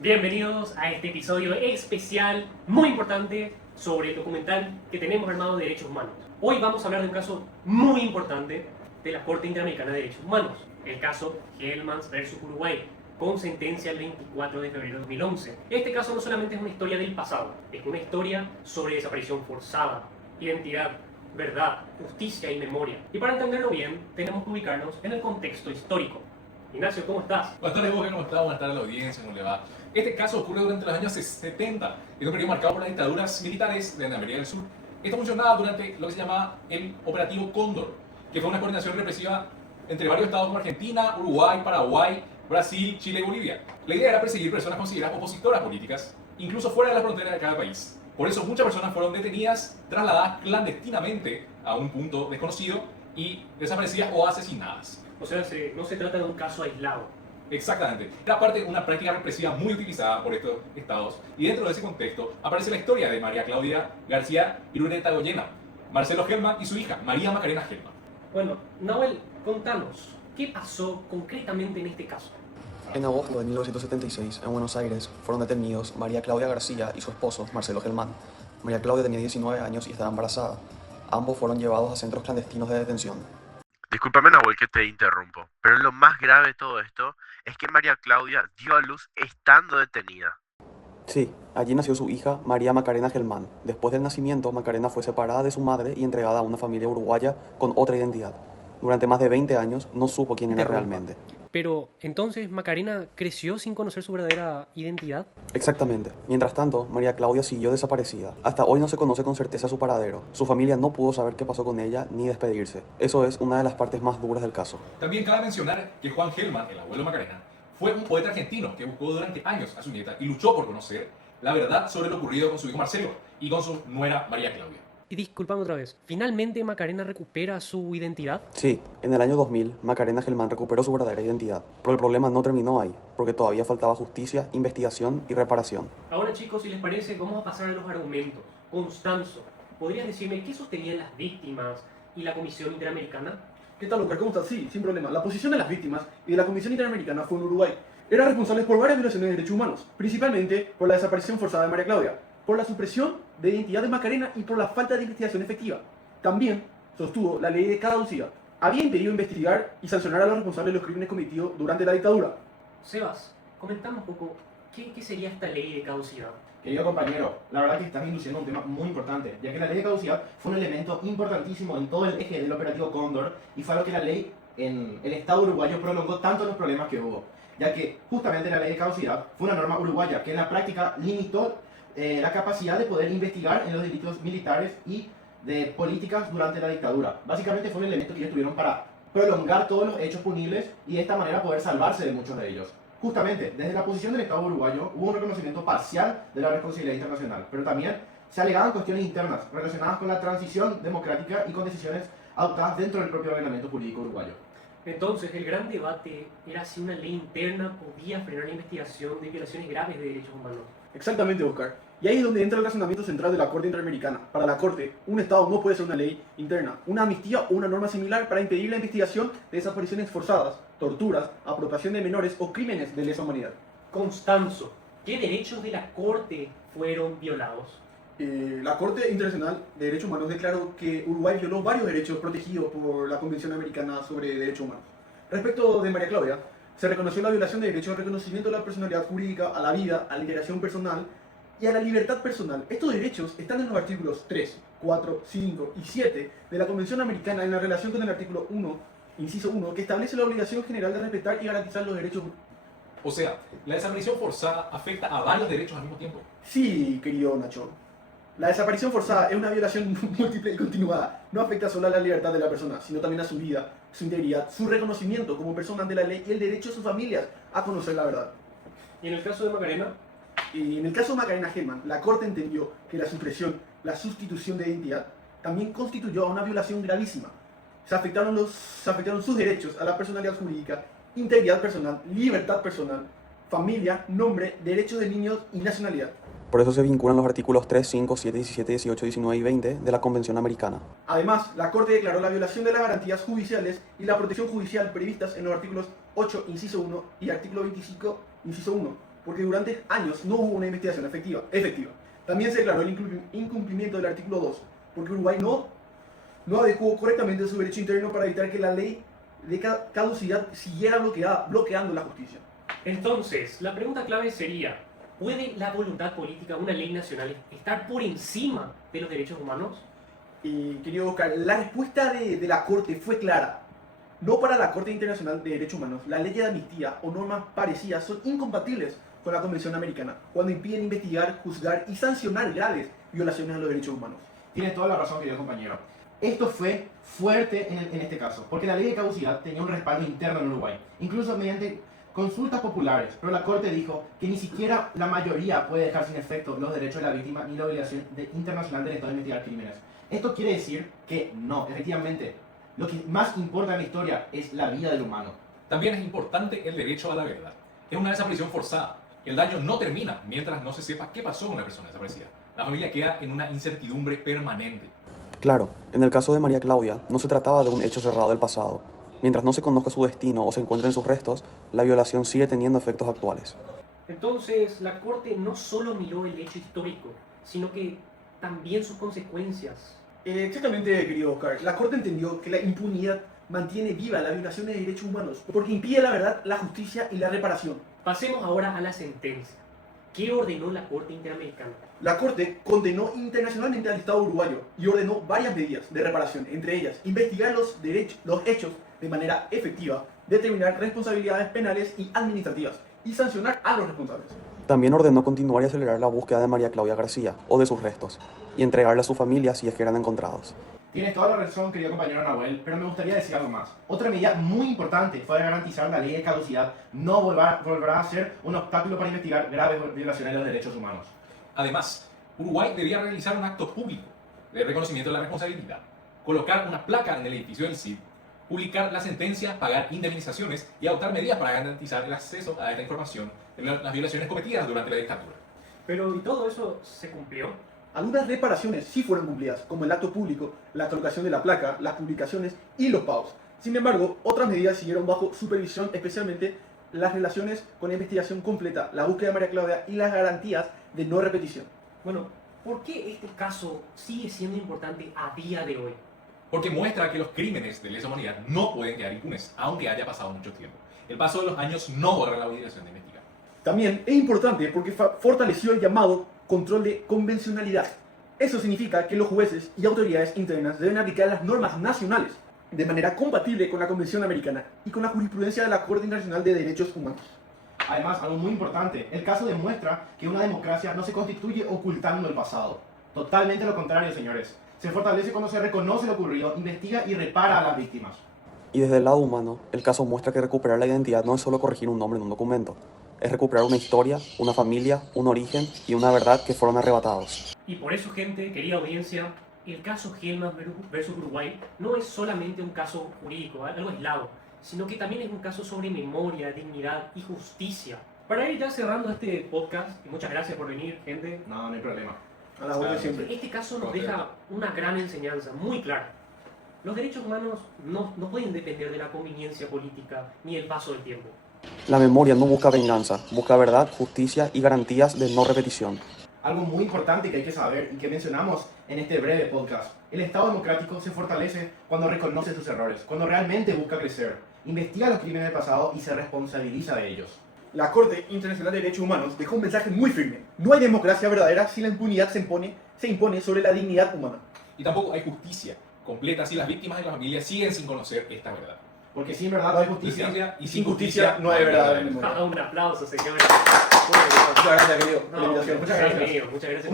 Bienvenidos a este episodio especial, muy importante, sobre el documental que tenemos armado de derechos humanos. Hoy vamos a hablar de un caso muy importante de la Corte Interamericana de Derechos Humanos, el caso Hellmans versus Uruguay, con sentencia el 24 de febrero de 2011. Este caso no solamente es una historia del pasado, es una historia sobre desaparición forzada, identidad, verdad, justicia y memoria. Y para entenderlo bien, tenemos que ubicarnos en el contexto histórico. Ignacio, ¿cómo estás? Buenas tardes, Boca, ¿cómo está? Buenas tardes a la audiencia, ¿cómo le va? Este caso ocurre durante los años 70, en un periodo marcado por las dictaduras militares de América del Sur. Esto funcionaba durante lo que se llamaba el Operativo Cóndor, que fue una coordinación represiva entre varios estados como Argentina, Uruguay, Paraguay, Brasil, Chile y Bolivia. La idea era perseguir personas consideradas opositoras políticas, incluso fuera de la frontera de cada país. Por eso muchas personas fueron detenidas, trasladadas clandestinamente a un punto desconocido y desaparecidas o asesinadas. O sea, no se trata de un caso aislado. Exactamente. Era parte de una práctica represiva muy utilizada por estos estados y dentro de ese contexto aparece la historia de María Claudia García Irureta-Goyena, Marcelo Hellman y su hija, María Macarena Hellman. Bueno, Nahuel, contanos, ¿qué pasó concretamente en este caso? En agosto de 1976, en Buenos Aires, fueron detenidos María Claudia García y su esposo, Marcelo Hellman. María Claudia tenía 19 años y estaba embarazada. Ambos fueron llevados a centros clandestinos de detención. Discúlpame, Nahuel, que te interrumpo, pero lo más grave de todo esto es que María Claudia dio a luz estando detenida. Sí, allí nació su hija, María Macarena Hellman. Después del nacimiento, Macarena fue separada de su madre y entregada a una familia uruguaya con otra identidad. Durante más de 20 años no supo quién era realmente. Pero, entonces, ¿Macarena creció sin conocer su verdadera identidad? Exactamente. Mientras tanto, María Claudia siguió desaparecida. Hasta hoy no se conoce con certeza su paradero. Su familia no pudo saber qué pasó con ella ni despedirse. Eso es una de las partes más duras del caso. También cabe mencionar que Juan Hellman, el abuelo de Macarena, fue un poeta argentino que buscó durante años a su nieta y luchó por conocer la verdad sobre lo ocurrido con su hijo Marcelo y con su nuera María Claudia. Y discúlpame otra vez, ¿finalmente Macarena recupera su identidad? Sí, en el año 2000, Macarena Hellman recuperó su verdadera identidad. Pero el problema no terminó ahí, porque todavía faltaba justicia, investigación y reparación. Ahora, chicos, si les parece, vamos a pasar a los argumentos. Constanzo, ¿podrías decirme qué sostenían las víctimas y la Comisión Interamericana? ¿Qué tal, Oscar? ¿Cómo estás? Sí, sin problema. La posición de las víctimas y de la Comisión Interamericana fue en Uruguay. Eran responsables por varias violaciones de derechos humanos, principalmente por la desaparición forzada de María Claudia, por la supresión de identidad de Macarena y por la falta de investigación efectiva. También sostuvo la ley de caducidad. Había impedido investigar y sancionar a los responsables de los crímenes cometidos durante la dictadura. Sebas, comentame un poco, ¿qué sería esta ley de caducidad? Querido compañero, la verdad que estás induciendo un tema muy importante, ya que la ley de caducidad fue un elemento importantísimo en todo el eje del operativo Cóndor y fue lo que la ley en el Estado uruguayo prolongó tanto los problemas que hubo, ya que justamente la ley de caducidad fue una norma uruguaya que en la práctica limitó la capacidad de poder investigar en los delitos militares y de políticas durante la dictadura. Básicamente fue un elemento que ellos tuvieron para prolongar todos los hechos punibles y de esta manera poder salvarse de muchos de ellos. Justamente, desde la posición del Estado uruguayo hubo un reconocimiento parcial de la responsabilidad internacional, pero también se alegaban cuestiones internas relacionadas con la transición democrática y con decisiones adoptadas dentro del propio ordenamiento jurídico uruguayo. Entonces, el gran debate era si una ley interna podía frenar la investigación de violaciones graves de derechos humanos. Exactamente, Oscar. Y ahí es donde entra el razonamiento central de la Corte Interamericana. Para la Corte, un Estado no puede ser una ley interna, una amnistía o una norma similar para impedir la investigación de desapariciones forzadas, torturas, apropiación de menores o crímenes de lesa humanidad. Constanzo, ¿qué derechos de la Corte fueron violados? La Corte Internacional de Derechos Humanos declaró que Uruguay violó varios derechos protegidos por la Convención Americana sobre Derechos Humanos. Respecto de María Claudia, se reconoció la violación de derechos al reconocimiento de la personalidad jurídica, a la vida, a la integración personal y a la libertad personal. Estos derechos están en los artículos 3, 4, 5 y 7 de la Convención Americana en la relación con el artículo 1, inciso 1, que establece la obligación general de respetar y garantizar los derechos. O sea, la desaparición forzada afecta a varios derechos al mismo tiempo. Sí, querido Nacho. La desaparición forzada es una violación múltiple y continuada. No afecta solo a la libertad de la persona, sino también a su vida, su integridad, su reconocimiento como persona ante la ley y el derecho de sus familias a conocer la verdad. ¿Y en el caso de Macarena? Y en el caso de Macarena Hellman, la Corte entendió que la supresión, la sustitución de identidad, también constituyó una violación gravísima. Se afectaron sus derechos a la personalidad jurídica, integridad personal, libertad personal, familia, nombre, derechos de niños y nacionalidad. Por eso se vinculan los artículos 3, 5, 7, 17, 18, 19 y 20 de la Convención Americana. Además, la Corte declaró la violación de las garantías judiciales y la protección judicial previstas en los artículos 8, inciso 1 y artículo 25, inciso 1, porque durante años no hubo una investigación efectiva. También se declaró el incumplimiento del artículo 2, porque Uruguay no adecuó correctamente su derecho interno para evitar que la ley de caducidad siguiera bloqueando la justicia. Entonces, la pregunta clave sería, ¿puede la voluntad política de una ley nacional estar por encima de los derechos humanos? Querido Oscar, la respuesta de la Corte fue clara. No para la Corte Internacional de Derechos Humanos, la ley de amnistía o normas parecidas son incompatibles con la Convención Americana cuando impiden investigar, juzgar y sancionar graves violaciones a los derechos humanos. Tienes toda la razón, querido compañero. Esto fue fuerte en este caso, porque la ley de caducidad tenía un respaldo interno en Uruguay, incluso mediante consultas populares, pero la Corte dijo que ni siquiera la mayoría puede dejar sin efecto los derechos de la víctima ni la obligación internacional del Estado de investigar crímenes. Esto quiere decir que no, efectivamente, lo que más importa en la historia es la vida del humano. También es importante el derecho a la verdad. Es una desaparición forzada. El daño no termina mientras no se sepa qué pasó con la persona desaparecida. La familia queda en una incertidumbre permanente. Claro, en el caso de María Claudia, no se trataba de un hecho cerrado del pasado. Mientras no se conozca su destino o se encuentren sus restos, la violación sigue teniendo efectos actuales. Entonces, la Corte no solo miró el hecho histórico, sino que también sus consecuencias. Exactamente, querido Oscar. La Corte entendió que la impunidad mantiene viva la violación de derechos humanos porque impide la verdad, la justicia y la reparación. Pasemos ahora a la sentencia. ¿Qué ordenó la Corte Interamericana? La Corte condenó internacionalmente al Estado uruguayo y ordenó varias medidas de reparación, entre ellas investigar los hechos de manera efectiva, determinar responsabilidades penales y administrativas y sancionar a los responsables. También ordenó continuar y acelerar la búsqueda de María Claudia García o de sus restos y entregarla a su familia si es que eran encontrados. Tienes toda la razón, querido compañero Nahuel, pero me gustaría decir algo más. Otra medida muy importante fue garantizar la ley de caducidad no volverá a ser un obstáculo para investigar graves violaciones de los derechos humanos. Además, Uruguay debía realizar un acto público de reconocimiento de la responsabilidad, colocar una placa en el edificio del CID, publicar la sentencia, pagar indemnizaciones y adoptar medidas para garantizar el acceso a esta información de las violaciones cometidas durante la dictadura. Pero, ¿y todo eso se cumplió? Algunas reparaciones sí fueron cumplidas, como el acto público, la colocación de la placa, las publicaciones y los pagos. Sin embargo, otras medidas siguieron bajo supervisión, especialmente las relaciones con la investigación completa, la búsqueda de María Claudia y las garantías de no repetición. Bueno, ¿por qué este caso sigue siendo importante a día de hoy? Porque muestra que los crímenes de lesa humanidad no pueden quedar impunes, aunque haya pasado mucho tiempo. El paso de los años no borra la obligación de investigar. También es importante porque fortaleció el llamado control de convencionalidad. Eso significa que los jueces y autoridades internas deben aplicar las normas nacionales de manera compatible con la Convención Americana y con la jurisprudencia de la Corte Internacional de Derechos Humanos. Además, algo muy importante, el caso demuestra que una democracia no se constituye ocultando el pasado. Totalmente lo contrario, señores. Se fortalece cuando se reconoce lo ocurrido, investiga y repara a las víctimas. Y desde el lado humano, el caso muestra que recuperar la identidad no es solo corregir un nombre en un documento, es recuperar una historia, una familia, un origen y una verdad que fueron arrebatados. Y por eso, gente, querida audiencia, el caso Gelman versus Uruguay no es solamente un caso jurídico, algo aislado, sino que también es un caso sobre memoria, dignidad y justicia. Para ir ya cerrando este podcast, y muchas gracias por venir, gente. No hay problema. A la orden siempre. Este caso nos deja una gran enseñanza, muy clara. Los derechos humanos no pueden depender de la conveniencia política ni el paso del tiempo. La memoria no busca venganza, busca verdad, justicia y garantías de no repetición. Algo muy importante que hay que saber y que mencionamos en este breve podcast. El Estado democrático se fortalece cuando reconoce sus errores, cuando realmente busca crecer, investiga los crímenes del pasado y se responsabiliza de ellos. La Corte Internacional de Derechos Humanos dejó un mensaje muy firme. No hay democracia verdadera si la impunidad se impone sobre la dignidad humana. Y tampoco hay justicia completa si las víctimas y las familias siguen sin conocer esta verdad. Porque sin verdad no hay justicia. Y sin justicia no hay verdad en el mundo. Un aplauso, señores. Muchas gracias, querido, por la invitación. Muchas gracias. Muchas gracias.